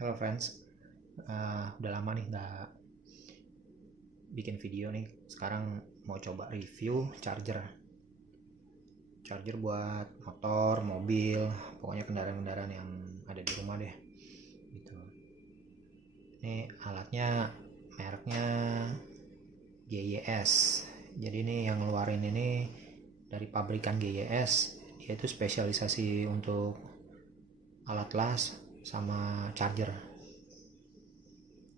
Hello friends, udah lama nih nggak bikin video nih. Sekarang mau coba review charger buat motor, mobil, pokoknya kendaraan-kendaraan yang ada di rumah deh. Gitu. Ini alatnya mereknya GYS. Jadi ini yang ngeluarin ini dari pabrikan GYS. Dia itu spesialisasi untuk alat las sama charger.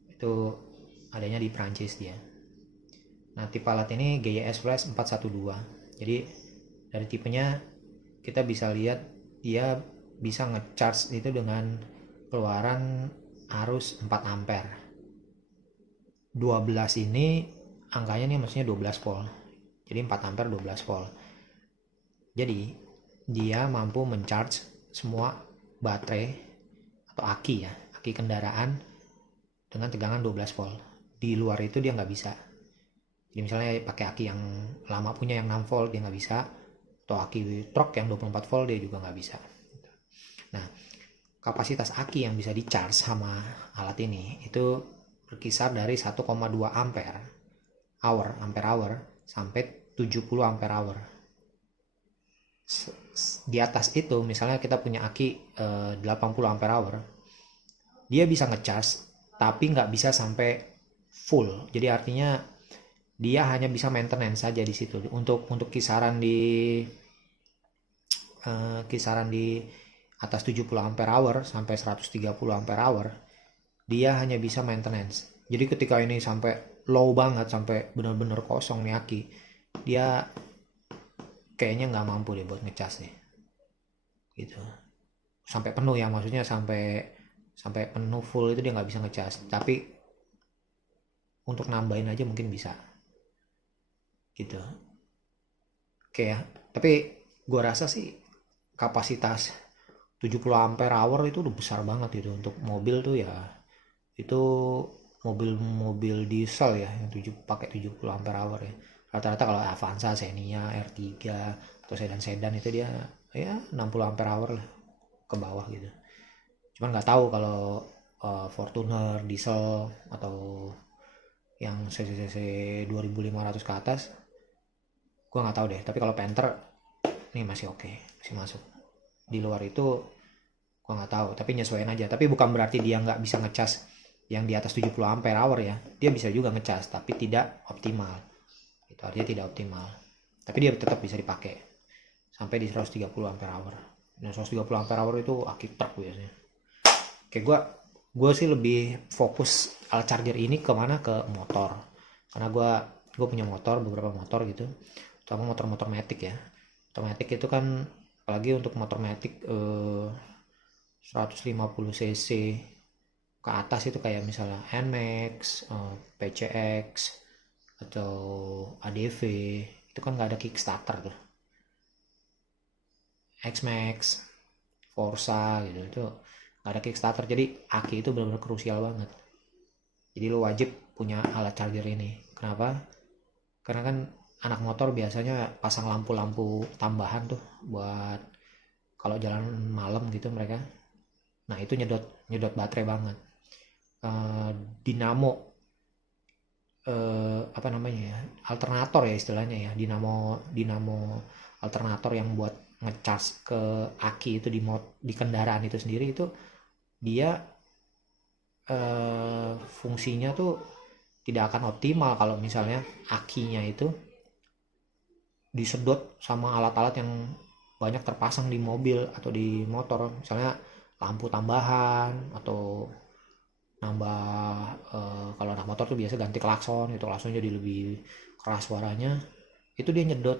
Itu adanya di Prancis dia. Nah, tipe alat ini GYS Flash 412. Jadi dari tipenya kita bisa lihat dia bisa ngecharge itu dengan keluaran arus 4 ampere. 12 ini angkanya nih maksudnya 12 volt. Jadi 4 ampere 12 volt. Jadi dia mampu mencharge semua baterai atau aki ya, aki kendaraan dengan tegangan 12 volt. Di luar itu dia nggak bisa. Jadi misalnya pakai aki yang lama punya yang 6 volt dia nggak bisa, atau aki truk yang 24 volt dia juga nggak bisa. Nah, kapasitas aki yang bisa di-charge sama alat ini itu berkisar dari 1,2 ampere hour sampai 70 ampere hour. Di atas itu misalnya kita punya aki 80 ampere hour, dia bisa ngecharge tapi nggak bisa sampai full. Jadi artinya dia hanya bisa maintenance saja di situ. Untuk kisaran di atas 70 ampere hour sampai 130 ampere hour, dia hanya bisa maintenance. Jadi ketika ini sampai low banget, sampai benar-benar kosong nih aki, dia kayaknya nggak mampu deh buat ngecas deh. Gitu. Sampai penuh ya, maksudnya sampai penuh full itu dia nggak bisa ngecas. Tapi untuk nambahin aja mungkin bisa. Gitu. Oke ya. Tapi gue rasa sih kapasitas 70 ampere hour itu udah besar banget gitu untuk mobil tuh ya. Itu mobil-mobil diesel ya yang pakai 70 ampere hour ya. Rata-rata kalau Avanza, Xenia, R3 atau sedan-sedan itu dia ya 60 ampere hour lah ke bawah gitu. Cuman nggak tahu kalau Fortuner diesel atau yang cc 2500 ke atas, gue nggak tahu deh. Tapi kalau Panther ini masih oke, masih masuk. Di luar itu gue nggak tahu, tapi nyesuaiin aja. Tapi bukan berarti dia nggak bisa ngecas yang di atas 70 ampere hour ya. Dia bisa juga ngecas tapi tidak optimal. Itu artinya tidak optimal. Tapi dia tetap bisa dipakai sampai di 130 ampere hour. Nah, 130 ampere hour itu aki truk biasanya. Kayak gue sih lebih fokus alat charger ini kemana, ke motor. Karena gue punya motor, beberapa motor gitu, terutama motor-motor matic ya. Motor matic itu kan, apalagi untuk motor matic 150 cc ke atas itu kayak misalnya NMAX, PCX atau ADV, itu kan nggak ada kickstarter tuh. X-Max, Forza gitu, itu nggak ada kickstarter. Jadi aki itu benar-benar krusial banget. Jadi lo wajib punya alat charger ini. Kenapa? Karena kan anak motor biasanya pasang lampu-lampu tambahan tuh buat kalau jalan malam gitu mereka. Nah itu nyedot baterai banget. Dinamo apa namanya ya, alternator ya istilahnya ya, dinamo alternator yang buat ngecas ke aki itu di kendaraan itu sendiri, itu dia fungsinya tuh tidak akan optimal kalau misalnya akinya itu disedot sama alat-alat yang banyak terpasang di mobil atau di motor, misalnya lampu tambahan atau nambah kalau anak motor tuh biasa ganti klakson, itu klakson jadi lebih keras suaranya. Itu dia nyedot,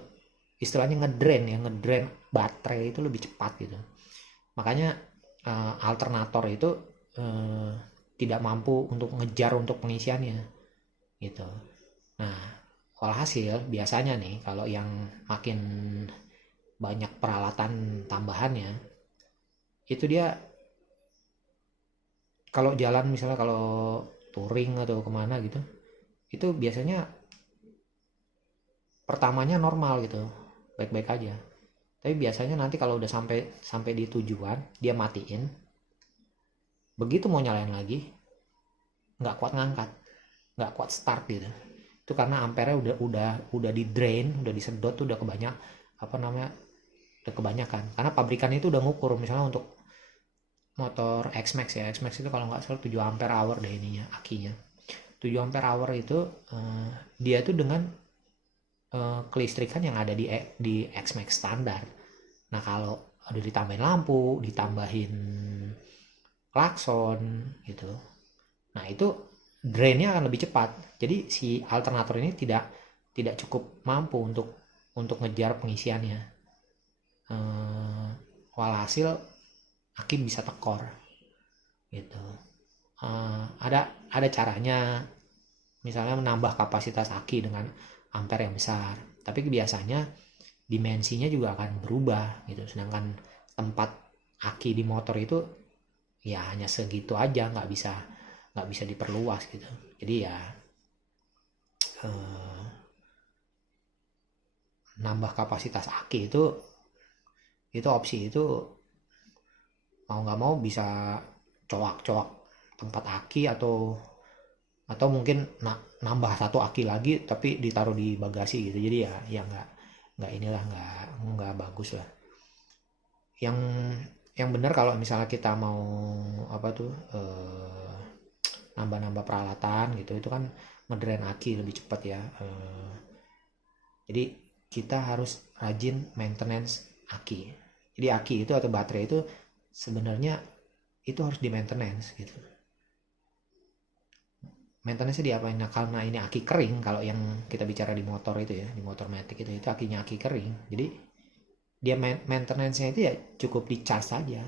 istilahnya ngedrain baterai itu lebih cepat gitu. Makanya alternator itu tidak mampu untuk ngejar untuk pengisiannya gitu. Nah, walhasil biasanya nih kalau yang makin banyak peralatan tambahannya, itu dia kalau jalan misalnya kalau touring atau kemana gitu, itu biasanya pertamanya normal gitu, baik-baik aja. Tapi biasanya nanti kalau udah sampai di tujuan dia matiin, Begitu mau nyalain lagi, nggak kuat ngangkat, nggak kuat start gitu. Itu karena ampere udah di drain, udah disedot, udah kebanyak apa namanya, udah kebanyakan. Karena pabrikan itu udah ngukur, misalnya untuk motor X-Max ya, X-Max itu kalau nggak salah 7 ampere hour deh ininya, akinya. 7 ampere hour itu dia itu dengan kelistrikan yang ada di X-Max standar. Nah kalau udah ditambahin lampu, ditambahin klakson gitu, nah itu drainnya akan lebih cepat. Jadi si alternator ini tidak cukup mampu untuk ngejar pengisiannya. Walhasil aki bisa tekor gitu. Ada caranya, misalnya menambah kapasitas aki dengan ampere yang besar, tapi biasanya dimensinya juga akan berubah gitu. Sedangkan tempat aki di motor itu ya hanya segitu aja, nggak bisa diperluas gitu. Jadi ya nambah kapasitas aki itu opsi itu mau nggak mau bisa coak-coak tempat aki, atau mungkin nambah satu aki lagi tapi ditaruh di bagasi gitu. Jadi ya nggak inilah, nggak bagus lah. Yang benar kalau misalnya kita mau apa tuh nambah-nambah peralatan gitu, itu kan ngedrain aki lebih cepat ya. Jadi kita harus rajin maintenance aki. Jadi aki itu atau baterai itu sebenarnya itu harus di maintenance gitu. Maintenance diapain? Nah, karena ini aki kering, kalau yang kita bicara di motor itu ya, di motor matic itu akinya aki kering. Jadi dia maintenance-nya itu ya cukup di charge saja,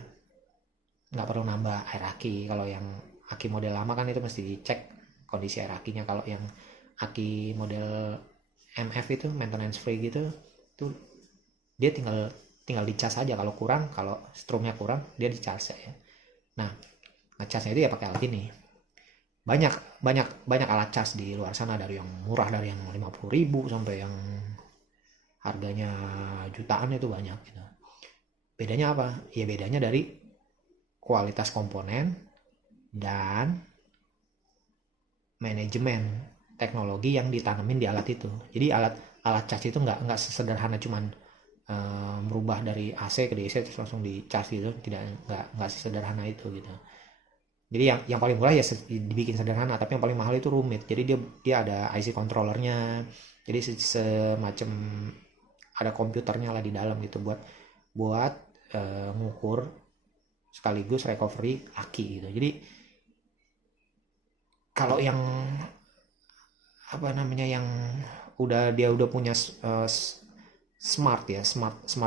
nggak perlu nambah air aki. Kalau yang aki model lama kan itu mesti dicek kondisi air akinya. Kalau yang aki model MF itu maintenance free gitu, tuh dia tinggal dicas aja. Kalau kurang, kalau strumnya kurang, dia dicas ya. Nah, ngecasnya itu ya pakai alat ini. Banyak alat cas di luar sana, dari yang murah, dari yang 50.000 sampai yang harganya jutaan, itu banyak gitu. Bedanya apa? Ya bedanya dari kualitas komponen dan manajemen teknologi yang ditanamin di alat itu. Jadi alat cas itu nggak sesederhana cuman merubah dari AC ke DC terus langsung dicas gitu. Nggak sesederhana itu gitu. Jadi yang paling murah ya dibikin sederhana, tapi yang paling mahal itu rumit. Jadi dia ada IC controllernya. Jadi semacam ada komputernya lah di dalam gitu, buat ngukur sekaligus recovery aki gitu. Jadi kalau yang apa namanya, yang dia udah punya smart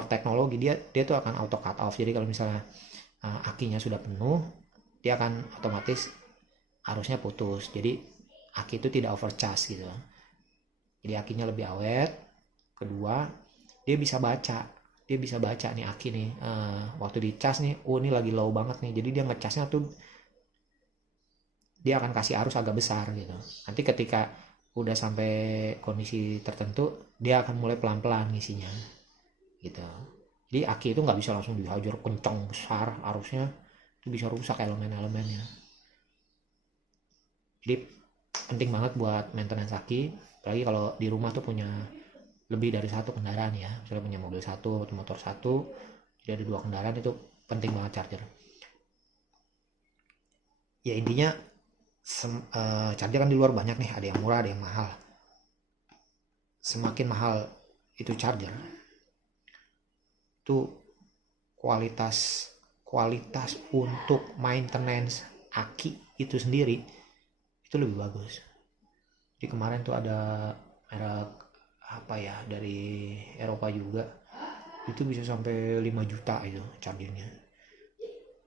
teknologi, dia tuh akan auto cut off. Jadi kalau misalnya akinya sudah penuh, dia akan otomatis arusnya putus. Jadi aki itu tidak overcharge gitu. Jadi akinya lebih awet. Kedua, dia bisa baca nih aki nih, waktu dicas nih, ini lagi low banget nih. Jadi dia ngecasnya tuh dia akan kasih arus agak besar gitu. Nanti ketika udah sampai kondisi tertentu, dia akan mulai pelan-pelan ngisinya gitu. Jadi aki itu nggak bisa langsung dihajar kencang besar arusnya, itu bisa rusak elemen-elemennya. Jadi penting banget buat maintenance aki, apalagi kalau di rumah tuh punya lebih dari satu kendaraan ya, misalnya punya mobil satu atau motor satu, jadi ada 2 kendaraan, itu penting banget charger. Ya intinya charger kan di luar banyak nih, ada yang murah, ada yang mahal. Semakin mahal itu charger, itu kualitas untuk maintenance aki itu sendiri itu lebih bagus. Jadi kemarin tuh ada merek apa ya, dari Eropa juga, itu bisa sampai 5 juta itu chargernya.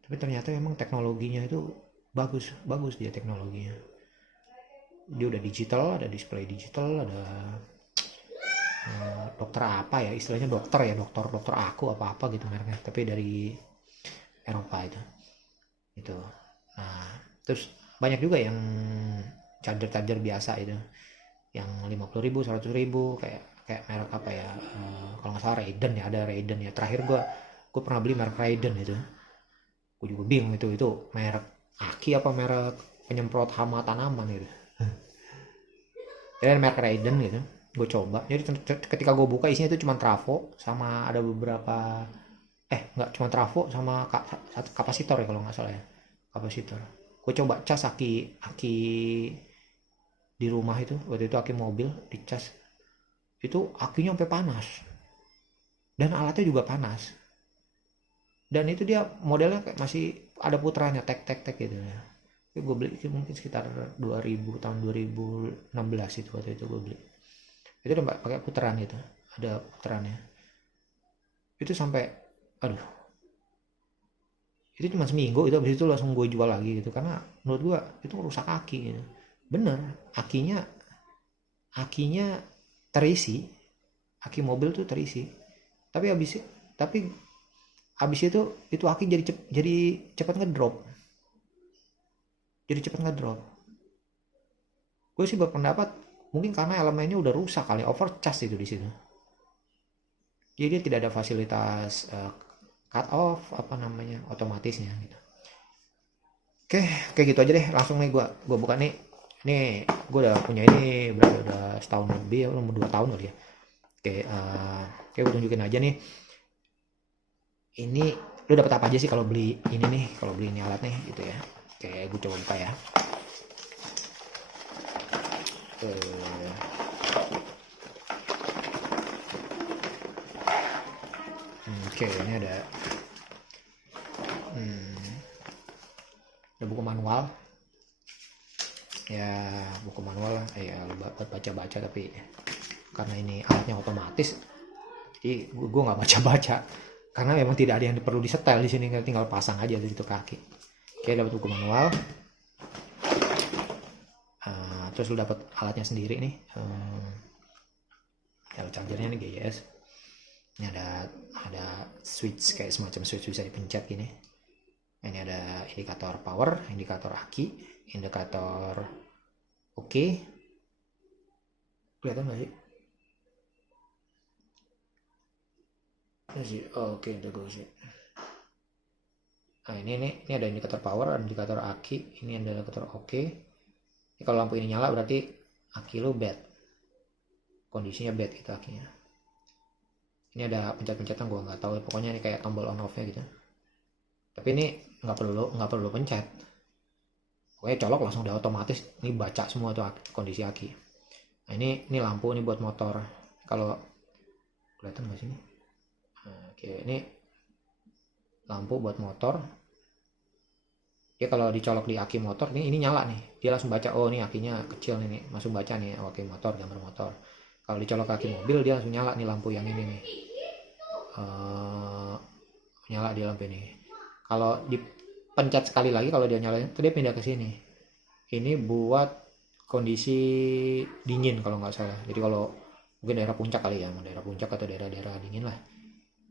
Tapi ternyata memang teknologinya itu bagus dia teknologinya. Dia udah digital, ada display digital, ada dokter apa ya istilahnya, dokter aku apa gitu mereknya, tapi dari Eropa itu. Nah terus banyak juga yang charger biasa itu, yang 50.000 100.000, kayak merek apa ya, kalau nggak salah Raiden ya, ada Raiden ya. Terakhir gue pernah beli merek Raiden itu, gue juga bingung itu merek aki apa merek penyemprot hama tanaman gitu. Jadi merek Raiden gitu. Gue coba. Jadi ketika gue buka isinya itu cuma trafo sama ada beberapa nggak cuma trafo sama satu kapasitor ya kalau nggak salah ya. Kapasitor. Gue coba cas aki di rumah itu waktu itu aki mobil dicas itu akinya sampai panas dan alatnya juga panas dan itu dia modelnya kayak masih ada putarannya tek tek tek gitu ya. Gue beli itu mungkin sekitar 2000 tahun 2016 itu waktu itu gue beli itu udah pakai putaran gitu ada putarannya itu sampai aduh itu cuma seminggu itu habis itu langsung gue jual lagi gitu karena menurut gue itu rusak aki gitu. Bener akinya terisi aki mobil tuh terisi tapi tapi habis itu aki jadi cepat ngedrop gue sih berpendapat mungkin karena elemennya udah rusak kali overcharge itu di situ jadi dia tidak ada fasilitas cut off apa namanya otomatisnya gitu. Oke kayak gitu aja deh langsung nih gue buka nih gue udah punya ini berapa udah setahun lebih ya mau 2 tahun kali ya. Oke gue tunjukin aja nih ini lu dapat apa aja sih kalau beli ini alat nih gitu ya. Oke gue coba buka ya. Oke ini ada buku manual ya buku manual ya buat baca-baca tapi karena ini alatnya otomatis jadi gue nggak baca-baca karena memang tidak ada yang perlu disetel di sini tinggal pasang aja gitu kaki. Oke dapat buku manual terus lu dapat alatnya sendiri nih ada chargernya nih GS ini ada switch kayak semacam switch bisa dipencet gini ini ada indikator power indikator aki indikator oke. Kelihatan nggak sih? Ya sih oke udah gue sih. Nah ini ada indikator power ada indikator aki ini ada indikator oke. Ini kalau lampu ini nyala berarti aki lu bad kondisinya bad gitu akinya. Ini ada pencet-pencetan gue nggak tahu pokoknya ini kayak tombol on off nya gitu tapi ini nggak perlu pencet pokoknya colok langsung udah otomatis ini baca semua tuh kondisi aki. Nah ini lampu ini buat motor kalau kelihatan nggak sih ini oke ini lampu buat motor ya kalau dicolok di aki motor ini nyala nih dia langsung baca oh ini akinya kecil nih langsung baca nih aki motor gambar motor. Kalau dicolok ke aki mobil dia langsung nyala nih lampu yang ini nih nyala di lampu ini. Kalau dipencet sekali lagi kalau dia nyala itu dia pindah ke sini ini buat kondisi dingin kalau nggak salah jadi kalau mungkin daerah puncak kali ya daerah puncak atau daerah-daerah dingin lah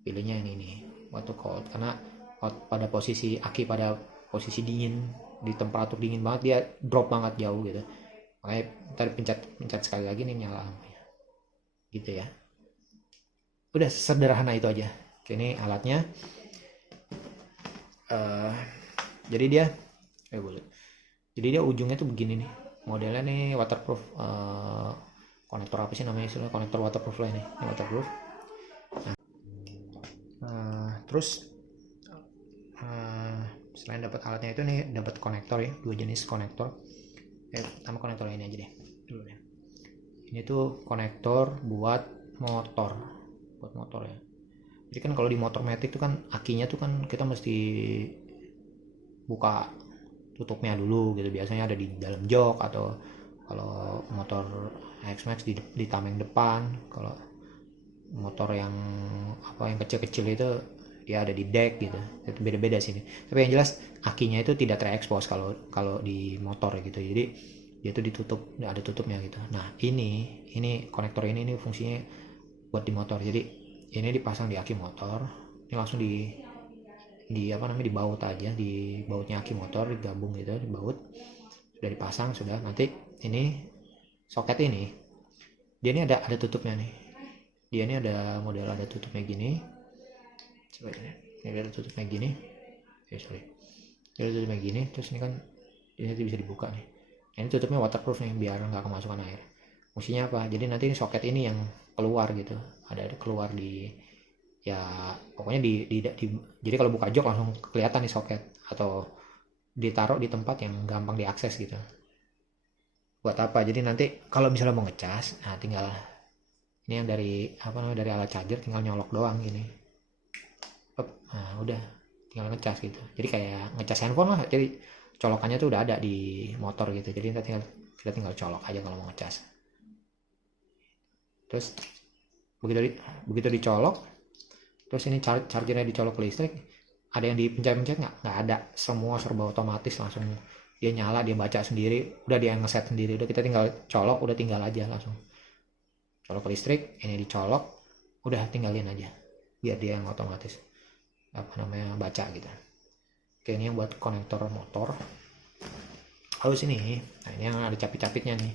pilihnya yang ini waktu cold karena pada posisi aki pada posisi dingin di temperatur dingin banget dia drop banget jauh gitu makanya ntar pencet sekali lagi nih nyala lampunya gitu ya udah sederhana itu aja. Oke ini alatnya jadi dia ujungnya tuh begini nih modelnya nih waterproof konektor apa sih namanya istilahnya konektor waterproof lah ini waterproof. Terus selain dapat alatnya itu nih dapat konektor ya 2 jenis konektor pertama konektor ini aja deh dulu deh ini tuh konektor buat motor ya jadi kan kalau di motor matic tuh kan akinya tuh kan kita mesti buka tutupnya dulu gitu biasanya ada di dalam jok atau kalau motor X-Max di tameng depan kalau motor yang kecil-kecil itu dia ada di deck gitu itu beda-beda sini tapi yang jelas akinya itu tidak terekspos kalau di motor gitu jadi dia tuh ditutup ada tutupnya gitu. Nah ini konektor ini fungsinya buat di motor jadi ini dipasang di aki motor ini langsung di baut aja di bautnya aki motor digabung gitu di baut sudah dipasang sudah nanti ini soket ini dia ini ada tutupnya nih dia ini ada model ada tutupnya gini coba ini ada tutupnya gini sorry Jadi tutupnya gini, terus ini kan ini bisa dibuka nih. Nah, ini tutupnya waterproof nih biar nggak kemasukan air. Fungsinya apa? Jadi nanti ini soket ini yang keluar gitu, ada keluar di, ya pokoknya jadi kalau buka jok langsung kelihatan nih soket, atau ditaruh di tempat yang gampang diakses gitu. Buat apa? Jadi nanti kalau misalnya mau ngecas, nah tinggal ini yang dari apa namanya, dari alat charger, tinggal nyolok doang gini. Nah udah tinggal ngecas gitu. Jadi kayak ngecas handphone lah. Jadi colokannya tuh udah ada di motor gitu. Jadi kita tinggal colok aja kalau mau ngecas. Terus begitu begitu dicolok, terus ini chargernya dicolok ke listrik, ada yang dipencet-pencet nggak ada, semua serba otomatis, langsung dia nyala, dia baca sendiri, udah dia ngeset sendiri, udah kita tinggal colok, udah tinggal aja langsung colok ke listrik, ini dicolok, udah tinggalin aja biar dia yang otomatis apa namanya baca gitu. Oke, ini yang buat konektor motor. Lalu sini, nah ini yang ada capit-capitnya nih,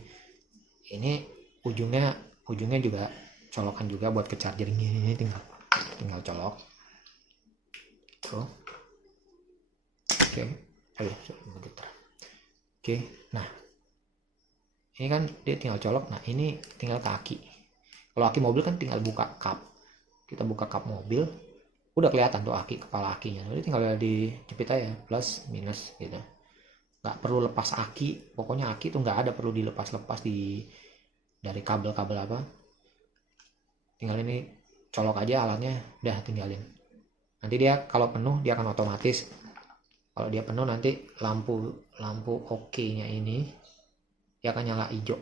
ini ujungnya juga colokan juga buat ke charger ini, tinggal colok tuh. Oke, aduh bentar. Oke, nah ini kan dia tinggal colok. Nah ini tinggal ke aki. Kalau aki mobil kan tinggal buka kap, kita buka kap mobil, udah kelihatan tuh aki, kepala akinya. Jadi tinggal dijepit aja plus minus gitu, nggak perlu lepas aki. Pokoknya aki tuh nggak ada perlu dilepas-lepas dari kabel-kabel apa, tinggal ini colok aja alatnya, udah tinggalin. Nanti dia kalau penuh dia akan otomatis, kalau dia penuh nanti lampu oke-nya ini dia akan nyala hijau,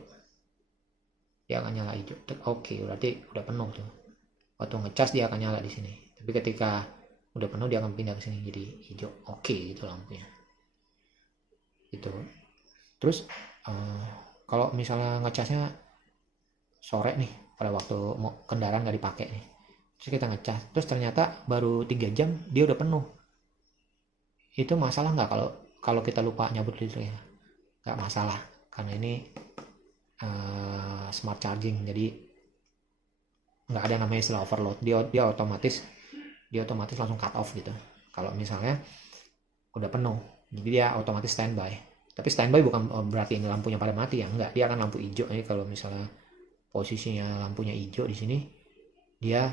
oke, berarti udah penuh tuh. Waktu ngecas dia akan nyala di sini, tapi ketika udah penuh dia akan pindah ke sini jadi hijau, oke gitu lampunya gitu. Terus kalau misalnya ngecasnya sore nih, pada waktu mau kendaraan nggak dipakai nih, terus kita ngecas, terus ternyata baru 3 jam dia udah penuh, itu masalah nggak kalau kita lupa nyabut listriknya? Nggak masalah, karena ini smart charging, jadi nggak ada namanya istilah overload. Dia otomatis langsung cut off gitu kalau misalnya udah penuh. Jadi dia otomatis standby. Tapi standby bukan berarti ini lampunya pada mati ya, enggak, dia akan lampu hijau. Jadi kalau misalnya posisinya lampunya hijau di sini, dia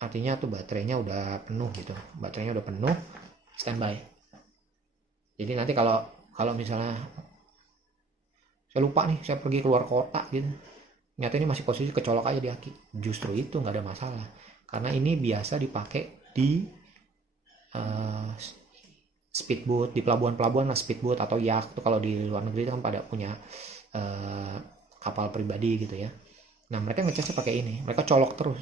artinya tuh baterainya udah penuh gitu, standby. Jadi nanti kalau misalnya saya lupa nih, saya pergi keluar kota gitu, ternyata ini masih posisi kecolok aja di aki, justru itu nggak ada masalah, karena ini biasa dipakai di speedboat, di pelabuhan-pelabuhan lah, speedboat atau yacht tuh. Kalau di luar negeri kan pada punya kapal pribadi gitu ya. Nah mereka ngecasnya pakai ini, mereka colok terus.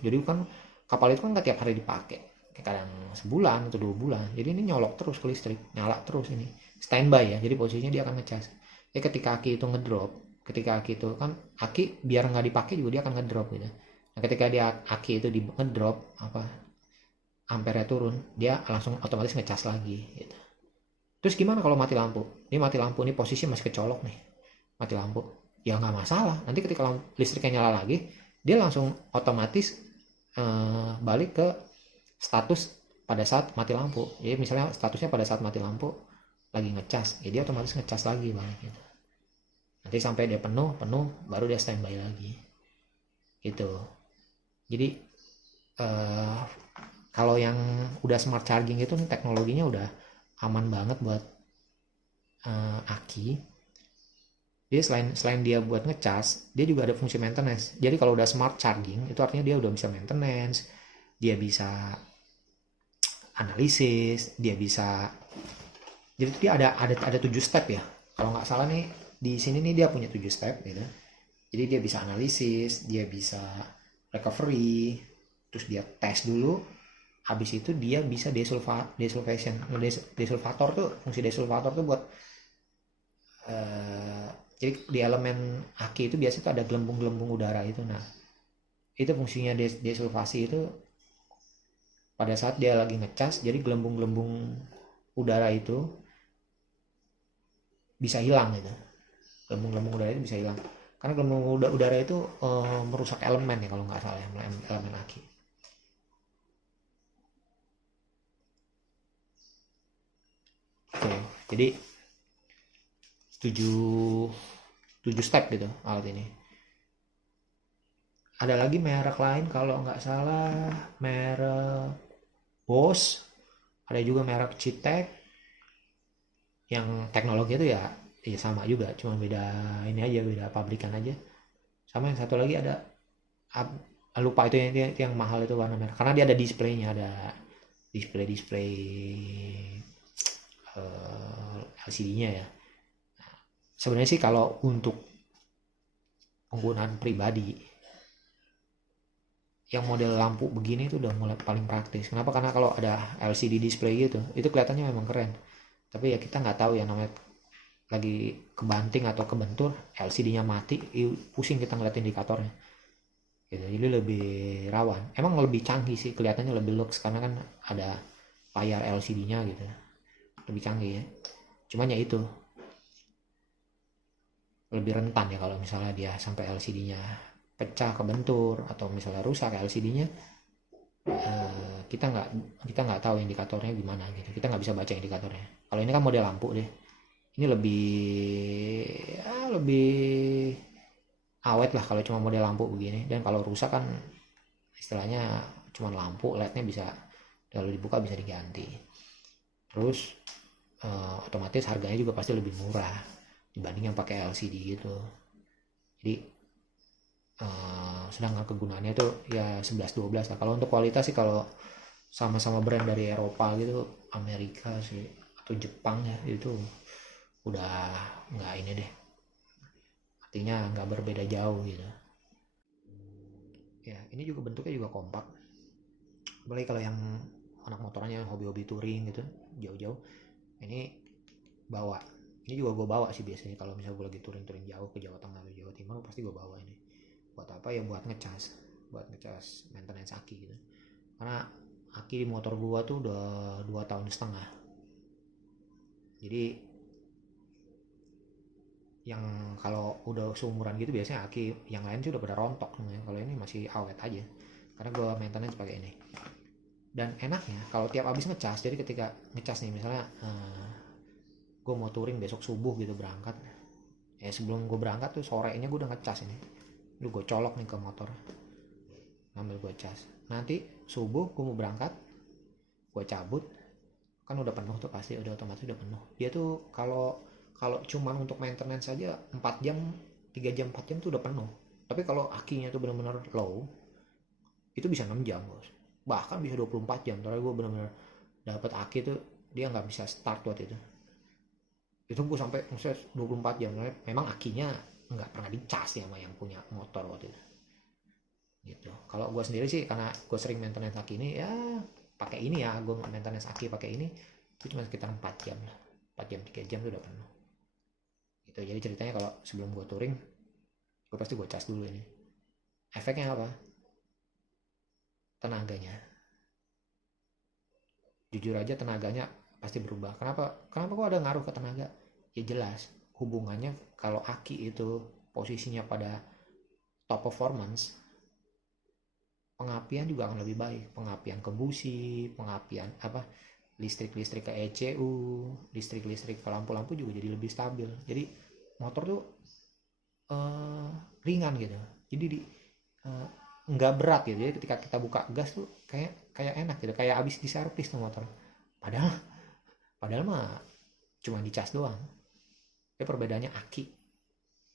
Jadi kan kapal itu kan nggak tiap hari dipakai, kadang sebulan atau 2 bulan. Jadi ini nyolok terus ke listrik, nyala terus, ini standby ya. Jadi posisinya dia akan ngecas. Jadi ketika aki itu ngedrop, aki biar nggak dipakai juga dia akan ngedrop gitu. Nah ketika aki itu di ngedrop ampere turun, dia langsung otomatis ngecas lagi gitu. Terus gimana kalau mati lampu? Ini posisi masih kecolok nih, mati lampu, ya nggak masalah. Nanti ketika listriknya nyala lagi, dia langsung otomatis balik ke status pada saat mati lampu. Jadi misalnya statusnya pada saat mati lampu lagi ngecas, ya dia otomatis ngecas lagi balik gitu. Nanti sampai dia penuh baru dia standby lagi gitu. Jadi kalau yang udah smart charging itu teknologinya udah aman banget buat aki. Jadi selain dia buat ngecas, dia juga ada fungsi maintenance. Jadi kalau udah smart charging itu artinya dia udah bisa maintenance, dia bisa analisis, dia bisa, jadi dia ada 7 step ya. Kalau nggak salah nih di sini nih dia punya 7 step gitu. Jadi dia bisa analisis, dia bisa recovery, terus dia tes dulu. Habis itu dia bisa desulfation. Desulfator tuh, fungsi desulfator tuh buat jadi di elemen aki itu biasanya tuh ada gelembung-gelembung udara itu. Nah itu fungsinya desulfasi itu pada saat dia lagi ngecas, jadi gelembung-gelembung udara itu bisa hilang gitu. Gelembung-gelembung udara itu bisa hilang karena gelembung udara itu merusak elemen ya kalau nggak salah ya, elemen aki. Jadi 7 step gitu alat ini. Ada lagi merek lain kalau nggak salah, merek Bose, ada juga merek Citek, yang teknologi itu ya sama juga, cuma beda ini aja, beda pabrikan aja. Sama yang satu lagi ada, lupa itu yang mahal itu warna merah, karena dia ada displaynya, ada display LCD-nya ya. Sebenarnya sih kalau untuk penggunaan pribadi, yang model lampu begini itu udah mulai paling praktis. Kenapa? Karena kalau ada LCD display gitu, itu kelihatannya memang keren. Tapi ya kita nggak tahu ya, namanya lagi kebanting atau kebentur, LCD-nya mati, pusing kita ngeliat indikatornya. Gitu. Jadi lebih rawan. Emang lebih canggih sih, kelihatannya lebih lux karena kan ada layar LCD-nya gitu. Lebih canggih ya. Cuman ya itu, lebih rentan ya kalau misalnya dia sampai LCD-nya pecah, kebentur, atau misalnya rusak LCD-nya, kita nggak tahu indikatornya gimana gitu, kita nggak bisa baca indikatornya. Kalau ini kan model lampu deh, ini lebih awet lah kalau cuma model lampu begini. Dan kalau rusak kan istilahnya cuma lampu, LED-nya bisa kalau dibuka bisa diganti. Terus otomatis harganya juga pasti lebih murah dibanding yang pakai LCD gitu. Jadi sedangkan kegunaannya itu ya 11-12 lah. Kalau untuk kualitas sih, kalau sama-sama brand dari Eropa gitu, Amerika sih atau Jepang ya, itu udah nggak ini deh, artinya nggak berbeda jauh gitu ya. Ini juga bentuknya juga kompak, apalagi kalau yang anak motornya hobi-hobi touring gitu jauh-jauh, ini bawa. Ini juga gue bawa sih biasanya kalau misalnya gue lagi touring-touring jauh ke Jawa Tengah atau Jawa Timur, pasti gue bawa ini. Buat apa ya? Buat ngecas maintenance aki gitu. Karena aki di motor gue tuh udah 2,5 tahun. Jadi yang kalau udah seumuran gitu biasanya aki yang lain sih udah pada rontok semuanya. Kalau ini masih awet aja karena gue maintenance pakai ini. Dan enaknya kalau tiap habis ngecas, jadi ketika ngecas nih misalnya gue mau touring besok subuh gitu berangkat, sebelum gue berangkat tuh sorenya gue udah ngecas ini, lu gue colok nih ke motor, ngambil gue cas, nanti subuh gue mau berangkat gue cabut, kan udah penuh tuh, pasti udah otomatis udah penuh. Dia tuh kalau kalau cuman untuk maintenance saja 4 jam, 3 jam 4 jam tuh udah penuh. Tapi kalau akinya tuh benar-benar low, itu bisa 6 jam bos, bahkan bisa 24 jam. Soalnya gue benar-benar dapat aki tuh dia nggak bisa start waktu itu gue sampai maksudnya 24 jam. Memang akinya nggak pernah dicas ya sama yang punya motor waktu itu gitu. Kalau gue sendiri sih karena gue sering maintenance aki ini ya, pakai ini ya, gue maintenance aki pakai ini itu cuma sekitar 4 jam lah, 4 jam 3 jam tuh udah penuh gitu. Jadi ceritanya kalau sebelum gue touring, gue pasti gue cas dulu ini. Efeknya apa? Tenaganya, jujur aja tenaganya pasti berubah. Kenapa kok ada ngaruh ke tenaga? Ya jelas hubungannya, kalau aki itu posisinya pada top performance, pengapian juga akan lebih baik. Pengapian ke busi, pengapian apa, listrik-listrik ke ECU, listrik-listrik ke lampu-lampu juga jadi lebih stabil. Jadi motor tuh eh, ringan gitu. Jadi eh, nggak berat gitu. Jadi ketika kita buka gas tuh kayak kayak enak gitu, kayak abis diservis tuh motor. Padahal padahal mah cuma dicas doang. Tapi perbedaannya aki,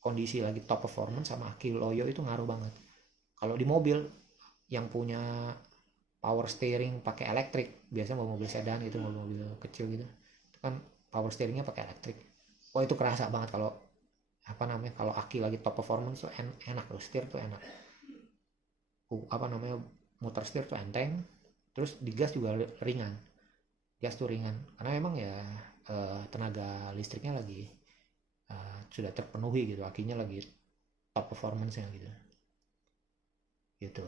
kondisi lagi top performance sama aki loyo itu ngaruh banget. Kalau di mobil yang punya power steering pakai elektrik, biasanya mobil sedan itu, mobil kecil gitu, itu kan power steeringnya pakai elektrik. Oh itu kerasa banget kalau apa namanya, kalau aki lagi top performance tuh enak loh, setir tuh enak. Apa namanya, muter setir tuh enteng. Terus di gas juga ringan, gas tuh ringan karena memang ya tenaga listriknya lagi sudah terpenuhi gitu, akinya lagi top performance nya gitu gitu.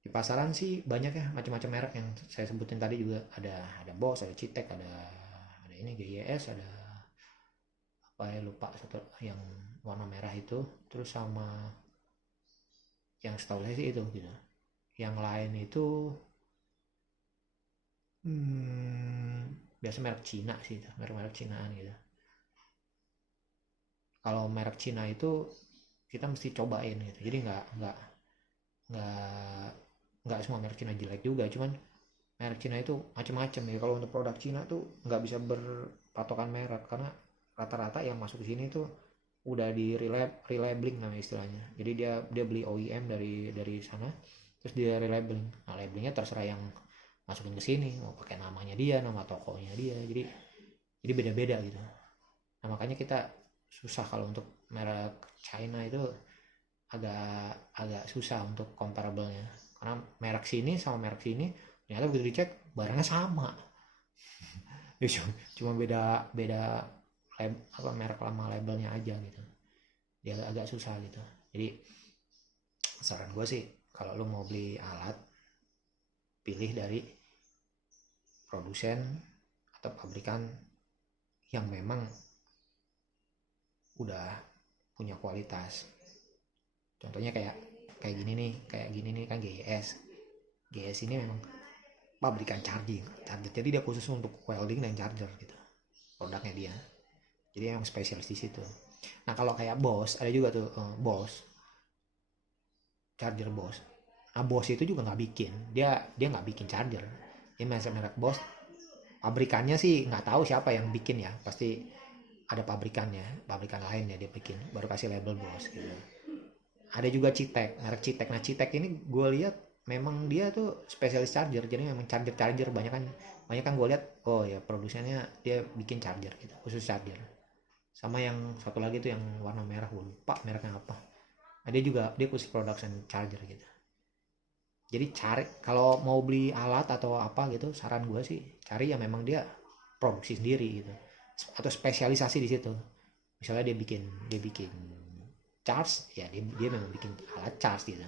Di pasaran sih banyak ya macam-macam merek yang saya sebutin tadi juga, ada Boss, ada Citek, ada ini GYS, ada apa ya lupa satu yang warna merah itu. Terus sama yang setahu saya sih itu gitu. Yang lain itu biasa merek Cina sih itu, merek-merek Cinaan gitu. Kalau merek Cina itu kita mesti cobain gitu, jadi nggak nggak semua merek Cina jelek juga, cuman merek Cina itu macam-macam ya. Kalau untuk produk Cina tuh nggak bisa berpatokan merek, karena rata-rata yang masuk ke sini tuh udah di relabeling namanya istilahnya. Jadi dia dia beli OEM dari sana, terus dia relabeling. Nah, labelingnya terserah yang masukin ke sini, mau pakai namanya dia, nama tokonya dia. Jadi beda-beda gitu. Nah, makanya kita susah kalau untuk merek China itu, agak agak susah untuk comparable-nya. Karena merek sini sama merek sini ternyata begitu dicek barangnya sama. Cuma beda beda apa merek lama labelnya aja gitu. Dia agak susah gitu. Jadi saran gue sih, kalau lo mau beli alat, pilih dari produsen atau pabrikan yang memang udah punya kualitas. Contohnya kayak gini nih kan GS. GS ini memang pabrikan charger. Jadi dia khusus untuk welding dan charger gitu. Produknya dia. Jadi emang spesialis di situ. Nah, kalau kayak Bosch, ada juga tuh Bosch, charger Bosch. Nah, Bosch itu juga nggak bikin. Dia nggak bikin charger. Ini merek Bosch. Pabrikannya sih nggak tahu siapa yang bikin ya. Pasti ada pabrikannya, pabrikan lain ya dia bikin. Baru kasih label Bosch gitu. Ada juga Citek, merek Citek. Nah, Citek ini gue lihat memang dia tuh spesialis charger. Jadi memang charger banyak kan gue lihat, oh ya produsennya dia bikin charger gitu, khusus charger. Sama yang satu lagi tuh yang warna merah, gue lupa mereknya apa. Nah, dia khusus production charger gitu. Jadi cari, kalau mau beli alat atau apa gitu, saran gue sih cari yang memang dia produksi sendiri gitu, atau spesialisasi di situ. Misalnya dia bikin charge, ya dia memang bikin alat charge gitu.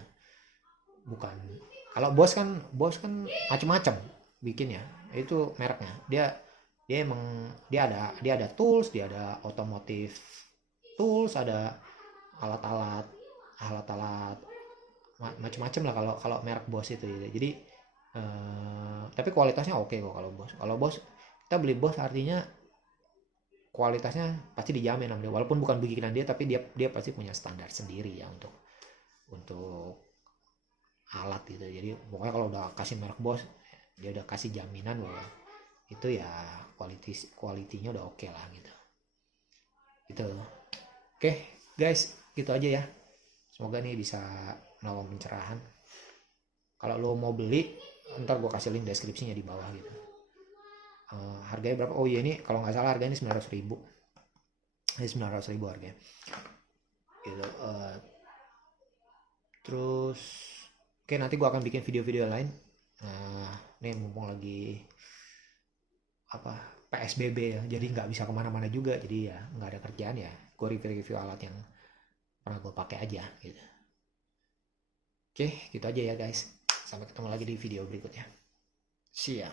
Bukan, kalau Bos kan macam-macam bikinnya, itu mereknya. Dia emang dia ada tools, dia ada otomotif tools, ada alat-alat macam-macam lah kalau merek Bos itu gitu. Jadi tapi kualitasnya oke kok kalau Bos kita beli Bos artinya kualitasnya pasti dijamin sama dia, walaupun bukan bikinan dia, tapi dia pasti punya standar sendiri ya untuk alat gitu. Jadi pokoknya kalau udah kasih merek Bos, dia udah kasih jaminan bahwa itu ya kualitinya udah oke lah gitu. Gitu. Oke, guys, gitu aja ya. Semoga nih bisa melakukan pencerahan. Kalau lo mau beli, ntar gue kasih link deskripsinya di bawah gitu. Harganya berapa? Oh iya, ini kalau nggak salah harganya 900.000. Ini 900.000 harganya. Gitu. Terus oke, nanti gue akan bikin video-video lain. Nah, ini mumpung lagi apa PSBB ya, jadi nggak bisa kemana-mana juga, jadi ya nggak ada kerjaan, ya gue review alat yang pernah gue pakai aja gitu. Oke, gitu aja ya guys. Sampai ketemu lagi di video berikutnya. See ya.